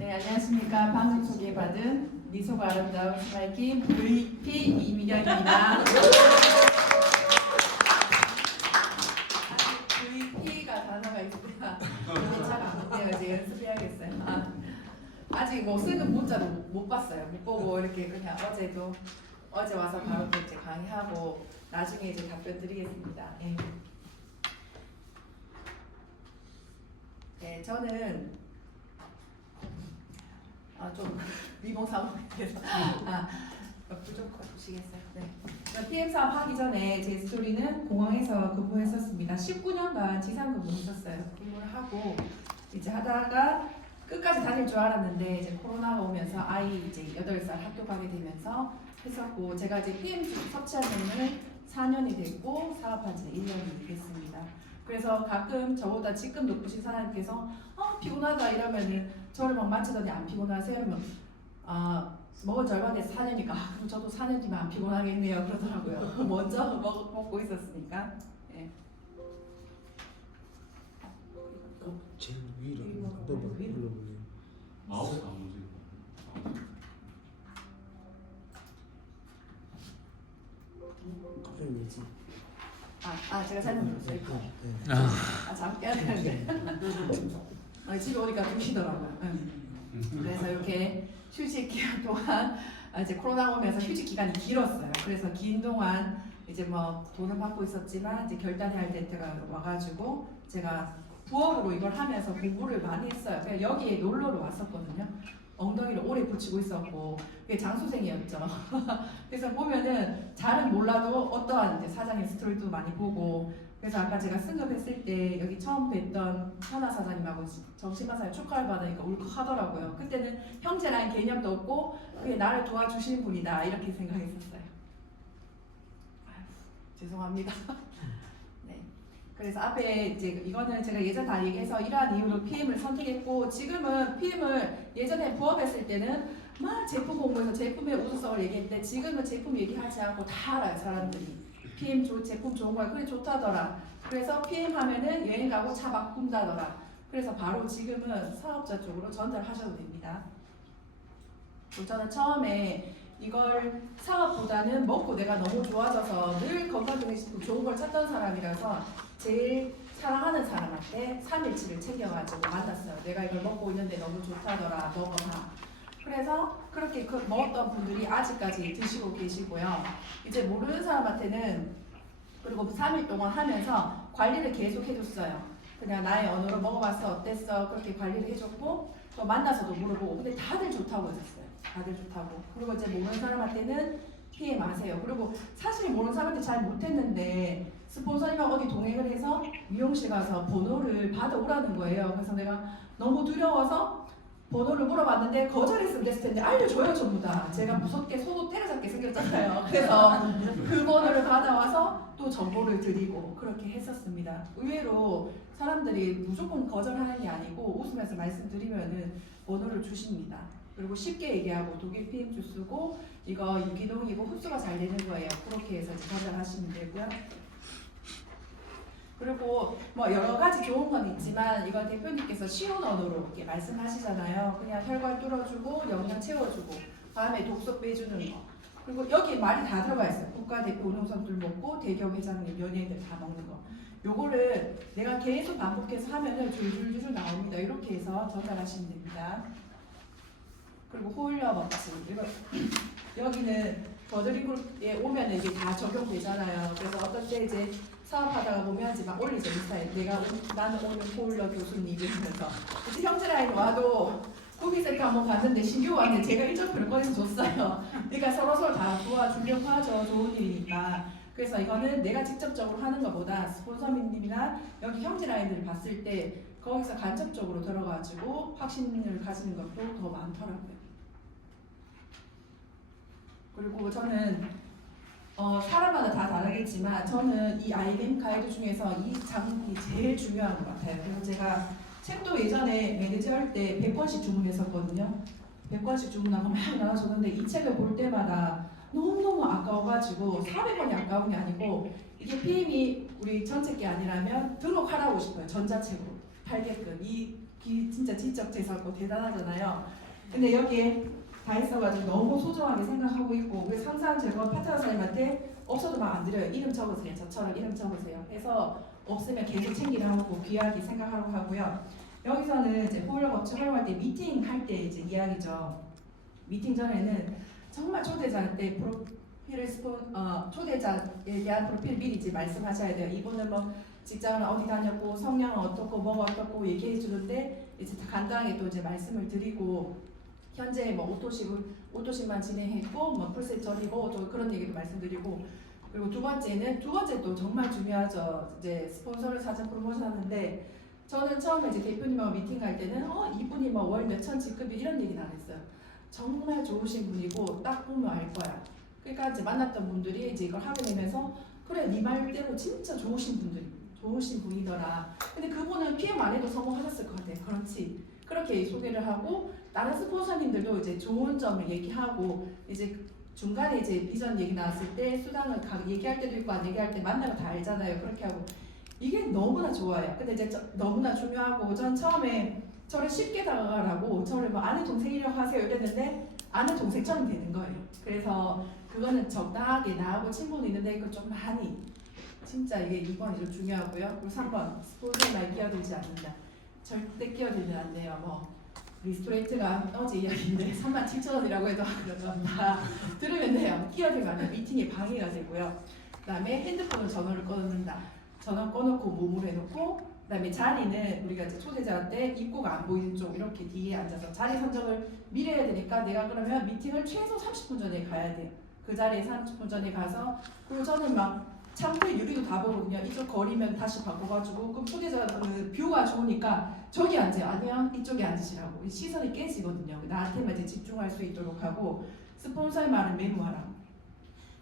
네, 안녕하십니까. 방금 소개받은 미소가 아름다운 스마이킴 VP 이미경입니다. VP가 단어가 있으니까 이게 잘안 돼요. 이제 연습해야겠어요. 아직 뭐 쓰는 문자도 못 봤어요. 못 보고 이렇게 그냥 어제 와서 바로 이제 강의하고 나중에 이제 답변 드리겠습니다. 네. 네, 저는 좀 미봉사모님께서 부족하시겠어요. 네. PM 사업 하기 전에 제 스토리는 공항에서 근무했었습니다. 19년간 지상 근무했었어요. 근무를 하고 이제 하다가 끝까지 다닐 줄 알았는데 이제 코로나가 오면서 아이 이제 8살 학교 가게 되면서 했었고 제가 이제 PM 섭취한 지는 4년이 됐고 사업한 지 1년이 됐습니다. 그래서 가끔 저보다 직급 높으신 사장님께서 피곤하다 이러면은 저를 막 만지더니 안 피곤하세요? 이러면 먹은 지 얼마 돼서 4년이니까 그럼 저도 4년 뒤면 안 피곤하겠네요 그러더라고요. 먼저 먹고 있었으니까. 네. 제일 위로 위로 한번 위로. 눌러보세요. 마우스 안 오지. 갑자기 왜지? 제가 잘못 눌렀어요. 잠깐 해야 되는데. 집에 오니까 두시더라고요. 그래서 이렇게 휴직 기간 동안 이제 코로나 오면서 휴직 기간이 길었어요. 그래서 긴 동안 이제 뭐 돈을 받고 있었지만 이제 결단해야 할 때가 와가지고 제가 부업으로 이걸 하면서 공부를 많이 했어요. 그냥 여기에 놀러를 왔었거든요. 엉덩이를 오래 붙이고 있었고 그게 장수생이었죠. 그래서 보면은 잘은 몰라도 어떠한 이제 사장의 스토리도 많이 보고 그래서 아까 제가 승급했을 때 여기 처음 뵀던 현아 사장님하고 정신마사에 축하를 받으니까 울컥하더라고요. 그때는 형제라는 개념도 없고 그게 나를 도와주시는 분이다 이렇게 생각했었어요. 아유, 죄송합니다. 네. 그래서 앞에 이제 이거는 제가 예전 다 얘기해서 이러한 이유로 PM을 선택했고 지금은 PM을 예전에 부업했을 때는 막 제품 공부해서 제품의 우수성을 얘기했는데 지금은 제품 얘기하지 않고 다 알아요 사람들이. PM 제품 좋은 거야. 그래 좋다더라. 그래서 PM 하면은 여행 가고 차 바꾼다더라. 그래서 바로 지금은 사업자 쪽으로 전달하셔도 됩니다. 저는 처음에 이걸 사업보다는 먹고 내가 너무 좋아져서 늘 건강기능식품 좋은 걸 찾던 사람이라서 제일 사랑하는 사람한테 3일치를 챙겨가지고 만났어요. 내가 이걸 먹고 있는데 너무 좋다더라. 먹어라. 그래서 그렇게 먹었던 분들이 아직까지 드시고 계시고요. 이제 모르는 사람한테는 그리고 3일 동안 하면서 관리를 계속 해줬어요. 그냥 나의 언어로 먹어봤어 어땠어 그렇게 관리를 해줬고 또 만나서도 물어보고 근데 다들 좋다고 하셨어요. 다들 좋다고. 그리고 이제 모르는 사람한테는 PM 아세요. 그리고 사실 모르는 사람한테 잘 못했는데 스폰서님과 어디 동행을 해서 미용실 가서 번호를 받아오라는 거예요. 그래서 내가 너무 두려워서 번호를 물어봤는데 거절했으면 됐을 텐데 알려줘요 전부 다. 제가 무섭게 소도 때려잡게 생겼잖아요. 그래서 그 번호를 받아와서 또 정보를 드리고 그렇게 했었습니다. 의외로 사람들이 무조건 거절하는 게 아니고 웃으면서 말씀드리면은 번호를 주십니다. 그리고 쉽게 얘기하고 독일 PM 주스고 이거 유기농이고 흡수가 잘 되는 거예요. 그렇게 해서 전달하시면 되고요. 그리고 뭐 여러 가지 좋은 건 있지만 이건 대표님께서 쉬운 언어로 이렇게 말씀하시잖아요. 그냥 혈관 뚫어주고 영양 채워주고 다음에 독소 빼주는 거. 그리고 여기 말이 다 들어가 있어요. 국가대표 운동선수들 먹고 대기업 회장님 연예인들 다 먹는 거. 요거를 내가 계속 반복해서 하면은 줄줄줄 나옵니다. 이렇게 해서 전달하시면 됩니다. 그리고 호일러 법칙 이거 여기는 버드링그룹에 오면 이게 다 적용되잖아요. 그래서 어떤 때 이제 사업하다가 보면 이제 막 올리죠 인스타에 나는 오늘 호일러 교수님 이러면서 이제 형제라인 와도 구비센터 한번 갔는데 신규 왔는데 제가 일정 별거에서 줬어요. 그러니까 서로 다 도와주려고 하죠. 좋은 일이니까. 그래서 이거는 내가 직접적으로 하는 것보다 스폰서님이나 여기 형제라인들을 봤을 때 거기서 간접적으로 들어가지고 확신을 가지는 것도 더 많더라고요. 그리고 저는 사람마다 다 다르겠지만 저는 이 IBM 가이드 중에서 이 장면이 제일 중요한 것 같아요. 그래서 제가 책도 예전에 매니저 할 때 100권씩 주문했었거든요. 100권씩 주문하고 막 나눠줬는데 이 책을 볼 때마다 너무너무 아까워가지고 400원이 아까운 게 아니고 이게 PM이 우리 전체 게 아니라면 등록하라고 싶어요. 전자책으로 팔게끔 이 진짜 지적재사고 대단하잖아요. 근데 여기에 다 있어가지고 너무 소중하게 생각하고 있고 그래서 항상 제가 파트너 선생님한테 없어도 막 안 드려요. 이름 적으세요. 저처럼 이름 적으세요. 해서 없으면 계속 챙기라고 귀하게 생각하라고 하고요. 여기서는 이제 포일러버치 활용할 때 미팅 할 때 이제 이야기죠. 미팅 전에는 정말 초대자한테 프로필을 초대자에 대한 프로필 미리 이제 말씀하셔야 돼요. 이분은 뭐 직장은 어디 다녔고 성향은 어떻고 뭐가 어떻고 얘기해 주는데 이제 간단하게 또 이제 말씀을 드리고 현재 뭐 오토십만 진행했고 뭐 풀셋 전이고 또 그런 얘기도 말씀드리고 그리고 두 번째도 정말 중요하죠. 이제 스폰서를 사전 프로모션 하는데 저는 처음에 이제 대표님하고 미팅 갈 때는 이분이 뭐 월 몇천 직급이 이런 얘기는 안 했어요. 정말 좋으신 분이고 딱 보면 알 거야. 그러니까 이제 만났던 분들이 이제 이걸 하게 되면서 그래 네 말대로 진짜 좋으신 분이더라. 근데 그분은 PM 안 해도 성공하셨을 것 같아. 그렇지. 그렇게 소개를 하고 다른 스폰서님들도 이제 좋은 점을 얘기하고 이제 중간에 이제 비전 얘기 나왔을 때 수당을 얘기할 때도 있고 안 얘기할 때 만나면 다 알잖아요. 그렇게 하고 이게 너무나 좋아요. 근데 이제 너무나 중요하고 전 처음에 저를 쉽게 다가가라고 저를 뭐 아는 동생이라고 하세요 이랬는데 아는 동생처럼 되는 거예요. 그래서 그거는 적당하게 나하고 친분이 있는데 이거 좀 많이 진짜 이게 2번이 좀 중요하고요. 그리고 3번 스폰서에 많이 끼어들지 않는다. 절대 끼어들면 안 돼요. 뭐 리스토레이트가 어제 이야기인데 37,000원이라고 해도 그러면 다 들으면 돼요. 끼어들면 안 돼요. 미팅에 방해가 되고요. 그다음에 핸드폰을 전원을 꺼놓는다. 전원 꺼놓고 몸을 해놓고 그다음에 자리는 우리가 이제 초대자한테 입구가 안 보이는 쪽 이렇게 뒤에 앉아서 자리 선정을 미리 해야 되니까 내가 그러면 미팅을 최소 30분 전에 가야 돼요. 그 자리에 30분 전에 가서 그리고 저는 막 창틀 유리도 다 보거든요. 이쪽 거리면 다시 바꿔가지고 그럼 초대자 그 뷰가 좋으니까 저기 앉아요. 아니야 이쪽에 앉으시라고 시선이 깨지거든요. 나한테만 이제 집중할 수 있도록 하고 스폰서의 말은 메모하라.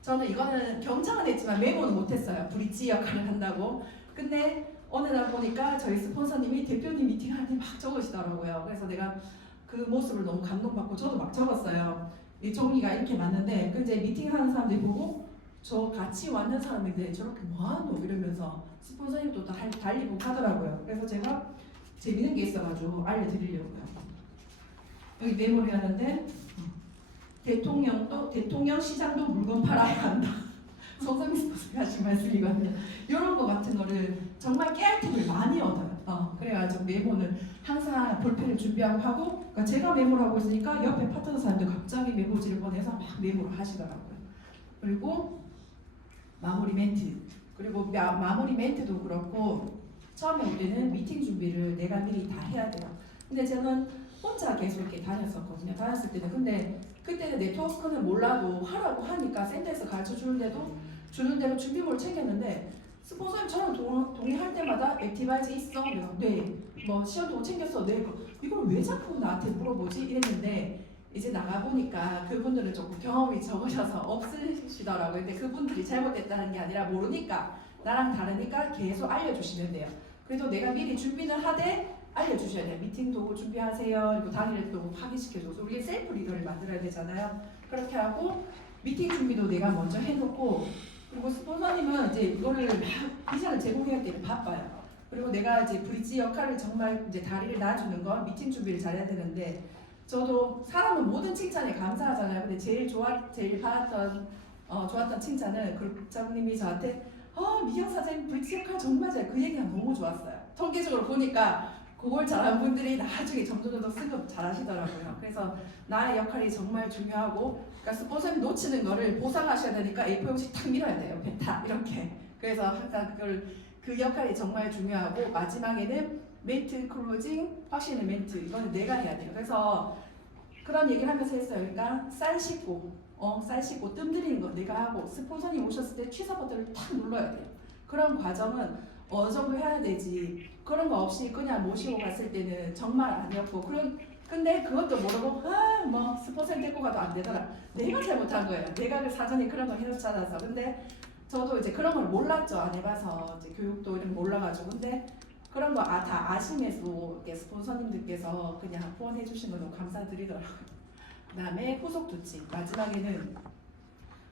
저는 이거는 경청은 했지만 메모는 못했어요. 브릿지 역할을 한다고. 근데 어느 날 보니까 저희 스폰서님이 대표님 미팅할 때 막 적으시더라고요. 그래서 내가 그 모습을 너무 감동받고 저도 막 적었어요. 이 종이가 이렇게 맞는데 그 이제 미팅하는 사람들이 보고 저 같이 왔는 사람인데 저렇게 뭐하노 이러면서 스폰서님도 다 달리고 하더라고요. 그래서 제가 재밌는 게 있어가지고 알려드리려고요. 여기 메모를 하는데 대통령 시장도 물건 팔아야 한다. 송성민 스폰서가 하신 말씀이거든요. 이런 거 같은 거를 정말 깨알팁을 많이 얻어요. 그래가지고 메모는 항상 볼펜을 준비하고 하고 그러니까 제가 메모를 하고 있으니까 옆에 파트너 사람들 갑자기 메모지를 꺼내서 막 메모를 하시더라고요. 그리고 마무리 멘트 그리고 마무리 멘트도 그렇고 처음에 올 때는 미팅 준비를 내가 미리 다 해야 돼요. 근데 저는 혼자 계속 이렇게 다녔었거든요. 다녔을 때는 근데 그때는 네트워크는 몰라도 하라고 하니까 센터에서 가르쳐 주는 대로 준비물을 챙겼는데 스폰서님 저랑 동의할 때마다 액티바이즈 있어? 내가 네. 뭐 시험 도구 챙겼어? 네. 이걸 왜 자꾸 나한테 물어보지? 이랬는데 이제 나가보니까 그분들은 조금 경험이 적으셔서 없으시더라고요. 근데 그분들이 잘못됐다는 게 아니라 모르니까 나랑 다르니까 계속 알려주시면 돼요. 그래도 내가 미리 준비를 하되 알려주셔야 돼요. 미팅 도구 준비하세요. 그리고 단일 도구 파기시켜줘서 우리 셀프 리더를 만들어야 되잖아요. 그렇게 하고 미팅 준비도 내가 먼저 해놓고 그리고 스폰서님은 이제 이거를 막 비전을 제공해야 되는 바빠요. 그리고 내가 이제 브릿지 역할을 정말 이제 다리를 놔주는 건 미팅 준비를 잘해야 되는데 저도 사람은 모든 칭찬에 감사하잖아요. 근데 제일 좋았던 칭찬은 그룹장님이 저한테 미경 사장님 브릿지 역할 정말 잘 그 얘기가 너무 좋았어요. 통계적으로 보니까 그걸 잘하는 분들이 나중에 점점 승급 잘하시더라고요. 그래서 나의 역할이 정말 중요하고 그러니까 스폰서님 놓치는 거를 보상하셔야 되니까 A4 용지 탁 밀어야 돼요. 펜타 이렇게. 그래서 항상 그 역할이 정말 중요하고 마지막에는 멘트 클로징 확신의 멘트 이거는 내가 해야 돼요. 그래서 그런 얘기를 하면서 했어요. 그러니까 쌀 씻고 뜸 들이는 거 내가 하고 스폰서님 오셨을 때 취사 버튼을 탁 눌러야 돼요. 그런 과정은 어느 정도 해야 되지. 그런 거 없이 그냥 모시고 갔을 때는 정말 아니었고 근데 그것도 모르고 뭐 스폰서님 데리고 가도 안 되더라. 내가 잘못한 거예요. 내가 그 사전에 그런 걸 해놓잖아서. 근데 저도 이제 그런 걸 몰랐죠. 안 해봐서 이제 교육도 이런 거 몰라가지고 근데 그런 거 다 아시면서 스폰서님들께서 그냥 후원해 주신 거 너무 감사드리더라고요. 그다음에 후속 조치 마지막에는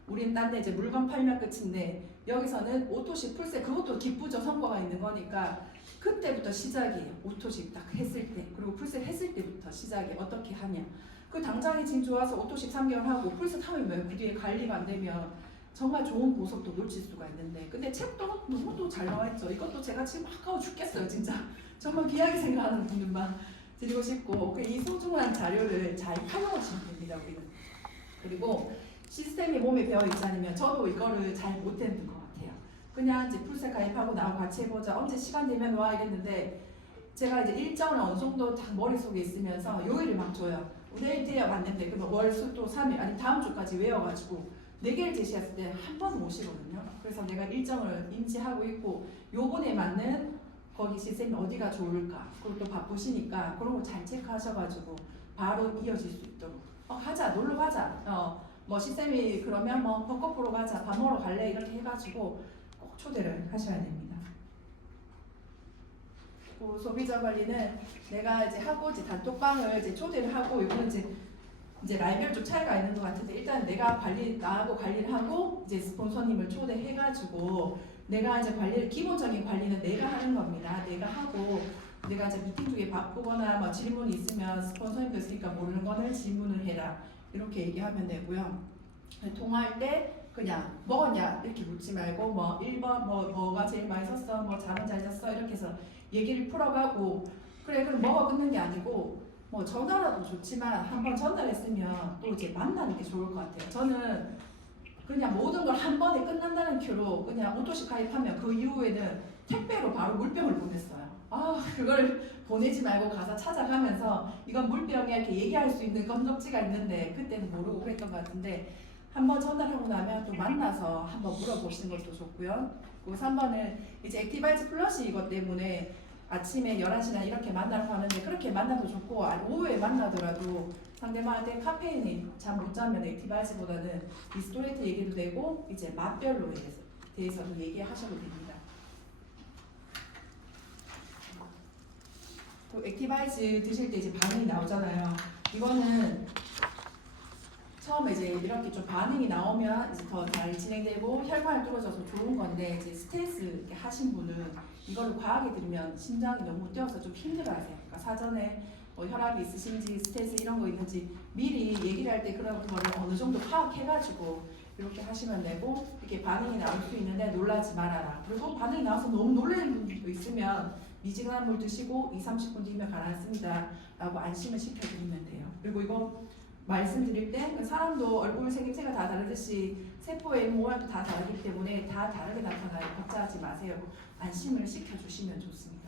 우린 딴 데 이제 물건 팔면 끝인데 여기서는 오토식 풀셋 그것도 기쁘죠. 성과가 있는 거니까 그때부터 시작이에요. 오토식 딱 했을 때 그리고 풀셋 했을 때부터 시작이 어떻게 하냐. 그 당장에 지금 좋아서 오토식 3개월 하고 풀셋 하면 왜 그 뒤에 관리가 안 되면 정말 좋은 보석도 놓칠 수가 있는데 근데 책도 너무도 잘 나와 있죠. 이것도 제가 지금 아까워 죽겠어요. 진짜 정말 귀하게 생각하는 분들만 드리고 싶고 이 소중한 자료를 잘 활용하시면 됩니다. 우리는. 그리고 시스템이 몸에 배어 있지 않으면 저도 이거를 잘 못했는 것 같아요. 그냥 이제 풀셋 가입하고 나하고 같이 해보자. 언제 시간 되면 와 알겠는데 제가 이제 일정을 어느 정도 딱 머릿속에 있으면서 요일을 막 줘요. 내일 돼야 왔는데 그러면 월, 수, 또 3일 아니 다음 주까지 외워가지고 4개를 제시했을 때 한 번 오시거든요. 그래서 내가 일정을 인지하고 있고 요번에 맞는 거기 시스템이 어디가 좋을까 그리고 또 바쁘시니까 그런 거 잘 체크하셔가지고 바로 이어질 수 있도록 가자 놀러 가자 뭐 시스템이 그러면 뭐 벚꽃 보러 가자 밥 먹으러 갈래 이렇게 해가지고 꼭 초대를 하셔야 됩니다. 그 소비자 관리는 내가 이제 하고 이제 단톡방을 이제 초대를 하고 이거는 이제 라인별 좀 차이가 있는 것 같은데 일단 내가 나하고 관리를 하고 이제 스폰서님을 초대해가지고 내가 이제 기본적인 관리는 내가 하는 겁니다. 내가 하고 내가 이제 미팅 중에 바쁘거나 뭐 질문이 있으면 스폰서님도 있으니까 모르는 거는 질문을 해라 이렇게 얘기하면 되고요. 통화할 때 그냥 먹었냐 이렇게 묻지 말고 뭐 1번 뭐가 제일 많이 썼어 뭐 잠은 잘 잤어 이렇게 해서 얘기를 풀어가고 그래 그럼 뭐가 끊는 게 아니고 뭐 전화라도 좋지만 한번 전화했으면 또 이제 만나는 게 좋을 것 같아요. 저는 그냥 모든 걸 한 번에 끝난다는 큐로 그냥 오토식 가입하면 그 이후에는 택배로 바로 물병을 보냈어요. 그걸 보내지 말고 가서 찾아가면서 이건 물병이야 이렇게 얘기할 수 있는 건덕지가 있는데 그때는 모르고 그랬던 것 같은데 한번 전화하고 나면 또 만나서 한번 물어보시는 것도 좋고요. 그리고 3번은 이제 액티바이즈 플러스 이것 때문에 아침에 11시나 이렇게 만나러 가는데 그렇게 만나도 좋고 오후에 만나더라도 상대방한테 카페인이 잠 못 자면 액티바이즈보다는 디스토레이트 얘기도 되고 이제 맛별로 대해서도 얘기하셔도 됩니다. 또 액티바이즈 드실 때 이제 반응이 나오잖아요. 이거는 처음에 이제 이렇게 좀 반응이 나오면 이제 더 잘 진행되고 혈관이 뚫어져서 좋은 건데 이제 스트레스 이렇게 하신 분은 이거를 과하게 들으면 심장이 너무 뛰어서 좀 힘들어하세요. 그러니까 사전에 뭐 혈압이 있으신지 스트레스 이런 거 있는지 미리 얘기를 할 때 그런 거를 어느 정도 파악해가지고 이렇게 하시면 되고 이렇게 반응이 나올 수 있는데 놀라지 말아라. 그리고 반응이 나와서 너무 놀라는 분도 있으면 미지근한 물 드시고 2-30분 뒤면 가라앉습니다 라고 안심을 시켜드리면 돼요. 그리고 이거 말씀드릴 때 사람도 얼굴 생김새가 다 다르듯이 세포의 모양도 다 다르기 때문에 다 다르게 나타나요. 걱정하지 마세요. 안심을 시켜주시면 좋습니다.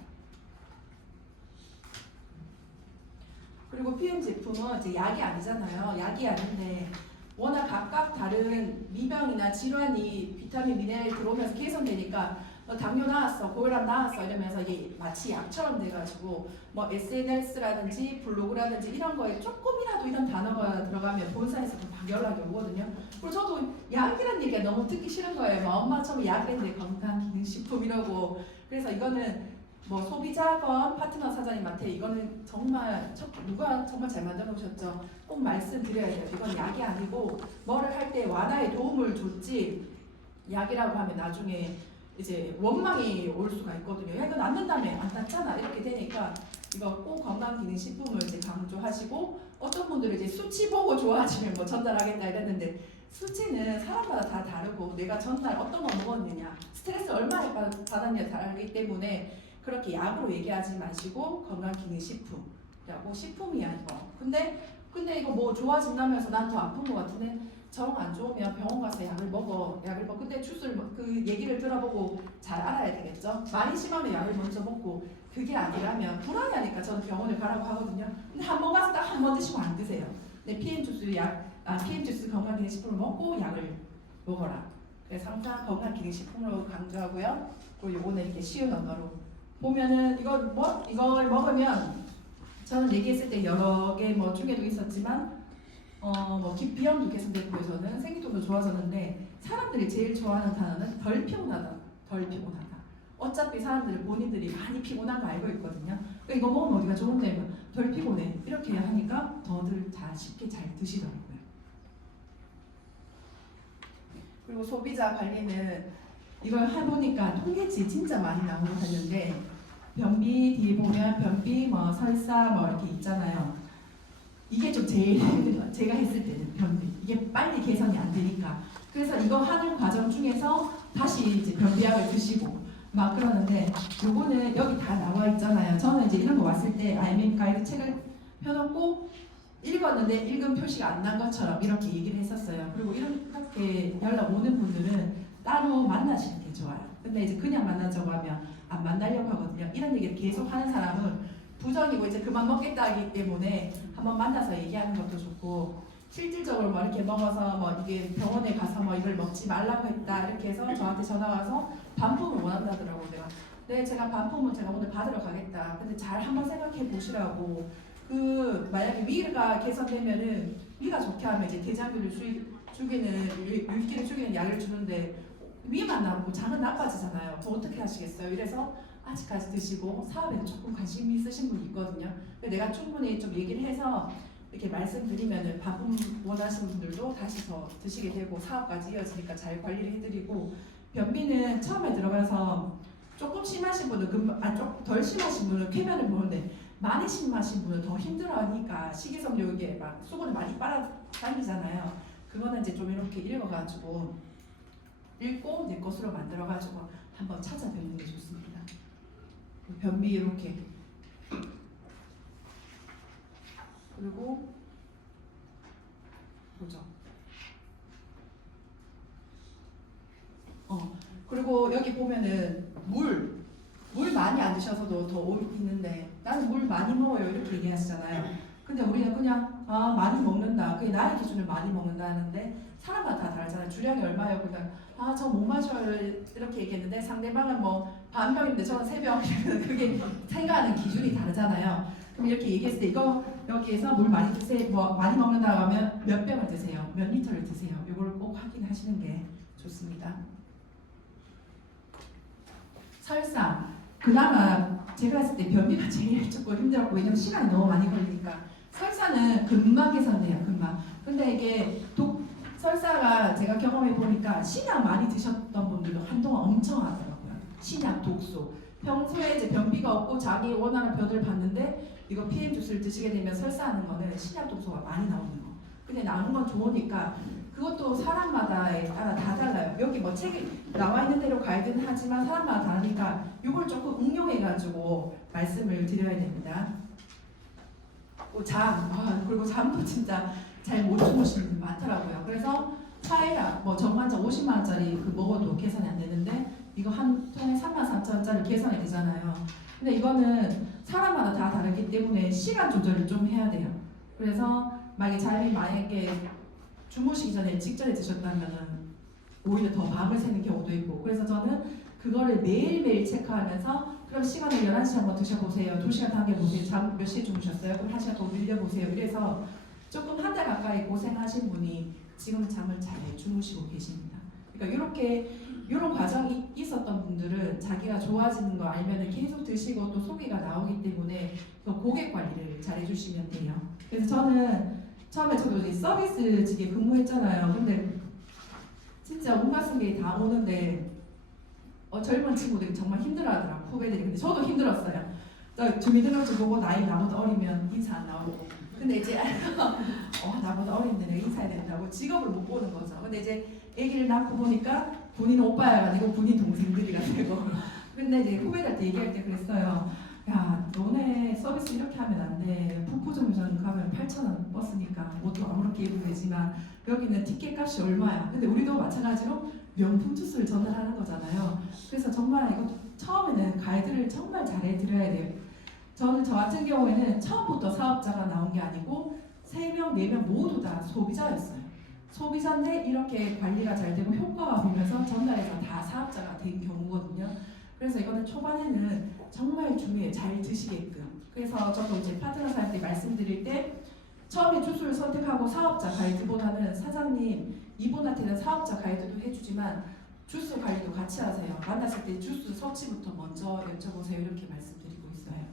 그리고 PM 제품은 이제 약이 아니잖아요. 약이 아닌데 워낙 각각 다른 미병이나 질환이 비타민, 미네랄이 들어오면서 개선되니까 당뇨 나왔어, 고혈압 나왔어 이러면서 이게 마치 약처럼 돼가지고 뭐 SNS라든지 블로그라든지 이런 거에 조금이라도 이런 단어가 들어가면 본사에서 막 연락이 오거든요. 그리고 저도 약이라는 얘기가 너무 듣기 싫은 거예요. 뭐 엄마 처음에 약인데 건강기능식품 이러고 그래서 이거는 뭐 소비자건 파트너 사장님한테 이거는 정말 누가 정말 잘 만들어 놓으셨죠. 꼭 말씀드려야 돼요. 이건 약이 아니고 뭐를 할 때 완화에 도움을 줬지 약이라고 하면 나중에 이제 원망이 올 수가 있거든요. 야 이거 낫는다며 안 낫잖아 이렇게 되니까 이거 꼭 건강기능식품을 이제 강조하시고 어떤 분들은 이제 수치 보고 좋아하시면 뭐 전달하겠다 이랬는데 수치는 사람마다 다 다르고 내가 전날 어떤 거 먹었느냐 스트레스 얼마나 받았느냐 다르기 때문에 그렇게 약으로 얘기하지 마시고 건강기능식품이라고 식품이 아니고 근데 이거 뭐 좋아진다면서 난 더 아픈 것 같은데 정 안 좋으면 병원 가서 약을 먹어. 근데 그 얘기를 들어보고 잘 알아야 되겠죠. 많이 심하면 약을 먼저 먹고 그게 아니라면 불안해하니까 저는 병원을 가라고 하거든요. 근데 한 번 가서 딱 한 번 드시고 안 드세요. 근데 PM 주스 건강기능식품을 먹고 약을 먹어라. 그래서 항상 건강기능식품으로 강조하고요. 그리고 요거는 이렇게 쉬운 언어로 보면은 이걸 먹으면 저는 얘기했을 때 여러 개 뭐 중에도 있었지만 뭐 비염도 개선됐고요. 저는 생리통도 좋아졌는데 사람들이 제일 좋아하는 단어는 덜 피곤하다. 어차피 사람들은 본인들이 많이 피곤한 거 알고 있거든요. 그러니까 이거 먹으면 어디가 좋은데 덜 피곤해 이렇게 하니까 더들 쉽게 잘 드시더라고요. 그리고 소비자 관리는 이걸 해보니까 통계치 진짜 많이 나오는데 변비 뒤에 보면 변비 뭐 설사 뭐 이렇게 있잖아요. 이게 좀 제일 힘들어요. 제가 했을 때는 변비 이게 빨리 개선이 안 되니까 그래서 이거 하는 과정 중에서 다시 이제 변비약을 드시고 막 그러는데 요거는 여기 다 나와 있잖아요. 저는 이제 이런 거 왔을 때 IMF 가이드 책을 펴놓고 읽었는데 읽은 표시가 안 난 것처럼 이렇게 얘기를 했었어요. 그리고 이렇게 연락 오는 분들은 따로 만나시는 게 좋아요. 근데 이제 그냥 만나자고 하면 안 만나려고 하거든요. 이런 얘기를 계속 하는 사람은 부정이고 이제 그만 먹겠다 하기 때문에 한번 만나서 얘기하는 것도 좋고 실질적으로 뭐 이렇게 먹어서 뭐 이게 병원에 가서 뭐 이걸 먹지 말라고 했다 이렇게 해서 저한테 전화 와서 반품을 원한다더라고요. 내가 네 제가 반품은 제가 오늘 받으러 가겠다. 근데 잘 한번 생각해 보시라고 그 만약에 위가 개선되면은 위가 좋게 하면 이제 대장균을 죽이는 율기를 죽이는 약을 주는데 위만 남고 장은 나빠지잖아요. 그거 어떻게 하시겠어요? 이래서 아직까지 드시고 사업에 조금 관심 있으신 분이 있거든요. 근데 내가 충분히 좀 얘기를 해서 이렇게 말씀드리면은 반품 원하시는 분들도 다시 더 드시게 되고 사업까지 이어지니까 잘 관리를 해드리고 변비는 처음에 들어가서 조금 심하신 분은 조금 덜 심하신 분은 쾌변을 보는데 많이 심하신 분은 더 힘들어하니까 식이섬유에 막 수분을 많이 빨아당기잖아요. 그거는 이제 좀 이렇게 읽어가지고 읽고 내 것으로 만들어가지고 한번 찾아뵙는 게 좋습니다. 변비 이렇게 그리고 보죠. 그리고 여기 보면은 물 많이 안 드셔서도 더 있는데 나는 물 많이 먹어요 이렇게 얘기하시잖아요. 근데 우리는 그냥 많이 먹는다. 그게 나의 기준을 많이 먹는다는데 사람마다 다 다르잖아요. 주량이 얼마예요? 그냥 저 못 마셔요 이렇게 얘기했는데 상대방은 뭐 반병인데 저는 3병이면 그게 생각하는 기준이 다르잖아요. 그럼 이렇게 얘기했을 때 이거 여기에서 물 많이 드세요. 뭐 많이 먹는다고 하면 몇 병을 드세요? 몇 리터를 드세요? 이걸 꼭 확인하시는 게 좋습니다. 설사 그나마 제가 했을 때 변비가 제일 조금 힘들었고 왜냐면 시간이 너무 많이 걸리니까 설사는 금방 개선돼요. 금방. 근데 이게 설사가 제가 경험해 보니까 신약 많이 드셨던 분들도 한동안 엄청 하더라고요. 신약 독소. 평소에 이제 변비가 없고 자기 원하는 변을 봤는데 이거 PM 주스를 드시게 되면 설사하는 거는 신약 독소가 많이 나오는 거. 근데 나오는 건 좋으니까 그것도 사람마다에 따라 다 달라요. 여기 뭐 책에 나와 있는 대로 가이드는 하지만 사람마다 다르니까 이걸 조금 응용해가지고 말씀을 드려야 됩니다. 그리고 잠도 진짜 잘 못 주무시는 분 많더라고요. 그래서 차이라 뭐 정관장 50만 원짜리 그 먹어도 개선이 안 되는데 이거 한 통에 33,000원짜리 개선이 되잖아요. 근데 이거는 사람마다 다 다르기 때문에 시간 조절을 좀 해야 돼요. 그래서 만약에 주무시기 전에 직전에 드셨다면은 오히려 더 밤을 새는 경우도 있고 그래서 저는 그거를 매일매일 체크하면서 그럼 시간을 11시 한번 드셔보세요. 2시간 당겨보세요. 잠 몇 시에 주무셨어요? 그럼 1시간 더 밀려보세요. 이래서 조금 한 달 가까이 고생하신 분이 지금 잠을 잘 주무시고 계십니다. 그러니까 이런 과정이 있었던 분들은 자기가 좋아지는 거 알면 계속 드시고 또 소비가 나오기 때문에 더 고객 관리를 잘 해주시면 돼요. 그래서 저는 처음에 저도 이제 서비스직에 근무했잖아요. 근데 진짜 온갖 승객이 다 오는데 젊은 친구들이 정말 힘들어하더라고요. 후배들이. 근데 저도 힘들었어요. 주민등록증 보고 나이 나보다 어리면 인사 안 나오고 근데 이제 나보다 어린데 내가 인사해야 된다고 직업을 못 보는 거죠. 근데 이제 아기를 낳고 보니까 본인 오빠가 아니고 본인 동생들이가 되고 근데 이제 후배들한테 얘기할 때 그랬어요. 야 너네 서비스 이렇게 하면 안 돼. 푸푸점에서는 가면 8,000원 버스니까 뭐또 아무렇게 입으면 되지만 여기는 티켓 값이 얼마야. 근데 우리도 마찬가지로 명품 주스를 전달하는 거잖아요. 그래서 정말 이거 처음에는 가이드를 정말 잘해드려야 돼요. 저는 저 같은 경우에는 처음부터 사업자가 나온 게 아니고 3명, 4명 모두 다 소비자였어요. 소비자인데 이렇게 관리가 잘 되고 효과가 보면서 전달해서 다 사업자가 된 경우거든요. 그래서 이거는 초반에는 정말 중요해요. 잘 드시게끔. 그래서 저도 이제 파트너사한테 말씀드릴 때 처음에 주스를 선택하고 사업자 가이드보다는 사장님 이분한테는 사업자 가이드도 해주지만 주스 관리도 같이 하세요. 만났을 때 주스 섭취부터 먼저 여쭤보세요. 이렇게 말씀드리고 있어요.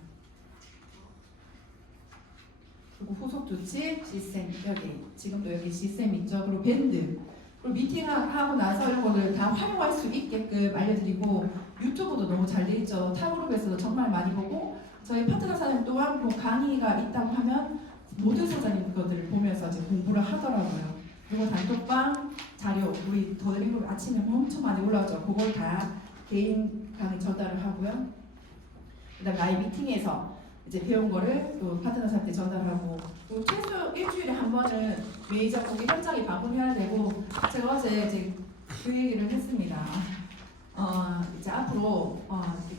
그리고 후속 조치 시스템 여기 지금도 여기 시스템 있죠. 그리고 밴드 그리고 미팅하고 나서 이런 거를 다 활용할 수 있게끔 알려드리고 유튜브도 너무 잘 돼 있죠. 타그룹에서도 정말 많이 보고 저희 파트너 사장님 또한 뭐 강의가 있다고 하면 모든 사장님 것들을 보면서 이제 공부를 하더라고요. 그리고 단톡방 자료 우리 더드링으로 아침에 엄청 많이 올라오죠. 그걸 다 개인 강의 전달을 하고요. 그다음에 아이 미팅에서 이제 배운 거를 또 파트너한테 전달하고 또 최소 일주일에 한 번은 메이저 거기 현장에 방문해야 되고 제가 어제 이제 그 얘기를 했습니다. 이제 앞으로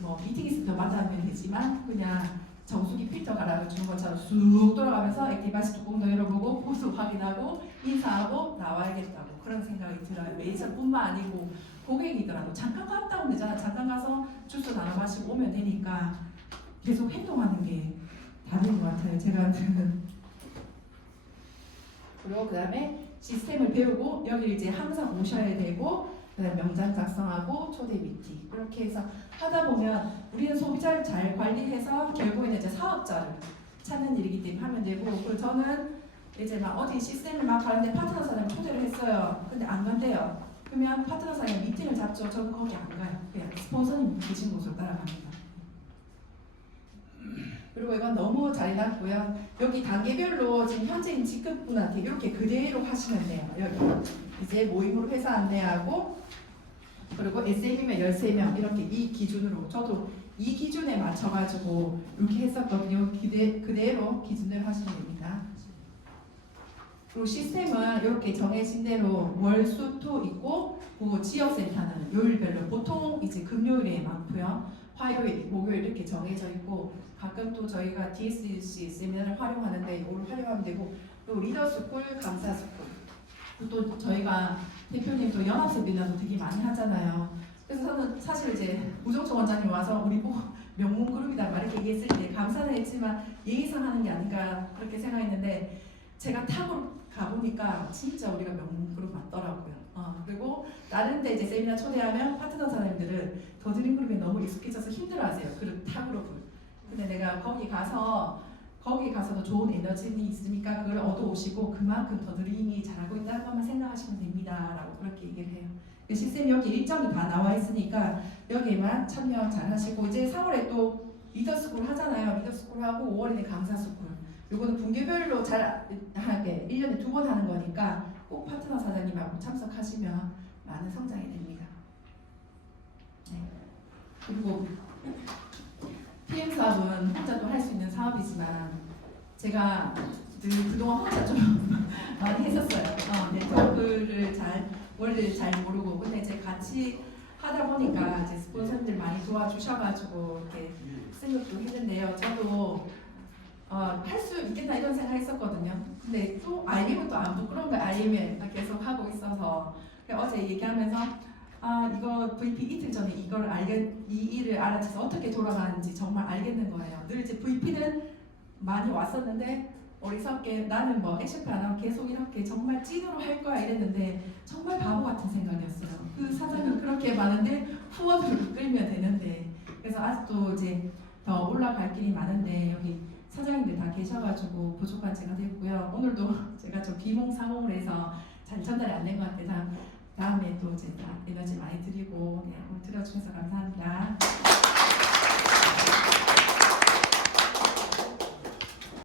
뭐 미팅 있을 때 만나면 되지만 그냥 정수기 필터 갈아주는 것처럼 쑥 돌아가면서 액티바시 뚜껑도 열어보고 보수 확인하고 인사하고 나와야겠다고 그런 생각이 들어요. 메이저뿐만 아니고 고객이더라도 잠깐 갔다 오면 되잖아. 잠깐 가서 주스 나눠 마시고 오면 되니까 계속 행동하는 게 다른 것 같아요. 제가 그리고 그 다음에 시스템을 배우고 여기 이제 항상 오셔야 되고 그다음에 명장 작성하고 초대 미팅 이렇게 해서 하다 보면 우리는 소비자를 잘 관리해서 결국에는 이제 사업자를 찾는 일이기 때문에 하면 되고 그리고 저는 이제 막 어디 시스템을 막 가는데 파트너 사장 초대를 했어요. 근데 안 간대요. 그러면 파트너 사장 미팅을 잡죠. 저는 거기 안 가요. 그냥 스폰서님 계신 곳으로 따라갑니다. 그리고 이건 너무 잘 해놨고요. 여기 단계별로 지금 현재인 직급분한테 이렇게 그대로 하시면 돼요. 여기 이제 모임으로 회사 안내하고 그리고 SM이면 13명 이렇게 이 기준으로 저도 이 기준에 맞춰가지고 이렇게 했었거든요. 그대로 기준대로 하시면 됩니다. 그리고 시스템은 이렇게 정해진 대로 월, 수, 토 있고 그리고 지역센터는 요일별로 보통 이제 금요일에 많고요. 화요일, 목요일 이렇게 정해져 있고 가끔 또 저희가 DSC 세미나를 활용하는데 이걸 활용하면 되고 또 리더스쿨, 강사스쿨 또 저희가 대표님도 연합 세미나도 되게 많이 하잖아요. 그래서 저는 사실 이제 우정초 원장님 와서 우리 보고 명문 그룹이다 막 이렇게 얘기했을 때 감사는 했지만 예의상 하는 게 아닌가 그렇게 생각했는데 제가 타고 가보니까 진짜 우리가 명문 그룹 맞더라고요. 그리고 다른 데 이제 세미나 초대하면 파트너 사장님들은 더드림 그룹에 너무 익숙해져서 힘들어하세요. 그 타 그룹을. 근데 내가 거기 가서도 좋은 에너지는 있으니까 그걸 얻어오시고 그만큼 더드림이 잘하고 있다는 것만 생각하시면 됩니다. 라고 그렇게 얘기를 해요. 시스템 여기 일정이 다 나와 있으니까 여기에만 참여 잘 하시고 이제 4월에 또 리더스쿨 하잖아요. 리더스쿨 하고 5월에는 강사스쿨. 요거는 분기별로 잘 하게 1년에 2번 하는 거니까 꼭 파트너 사장님하고 참석하시면 많은 성장이 됩니다. 네. 그리고 PM 사업은 혼자 또 할 수 있는 사업이지만 제가 그동안 혼자 좀 많이 했었어요. 네트워크를 원리를 잘 모르고 근데 이제 같이 하다 보니까 이제 스폰서님들 많이 도와주셔가지고 이렇게 생각도 했는데요. 저도 할 수 있겠나 이런 생각했었거든요. 근데 또 IBM은 또 안 부끄러운 거 IBM에 계속 하고 있어서 어제 얘기하면서 이거 VP 이틀 전에 이 일을 알아채서 어떻게 돌아가는지 정말 알겠는 거예요. 늘 이제 VP는 많이 왔었는데 어리석게 나는 뭐 액션표 안 하고 계속 이렇게 정말 찐으로 할 거야 이랬는데 정말 바보 같은 생각이었어요. 그 사장님 그렇게 많은데 후원을 끌면 되는데 그래서 아직도 이제 더 올라갈 길이 많은데 여기 사장님들 다 계셔가지고 부족한 제가 됐고요. 오늘도 제가 좀 비몽사몽을 해서 잘 전달이 안 된 것 같아서 다음에 또 제가 에너지 많이 드리고 오늘 들어주셔서 감사합니다.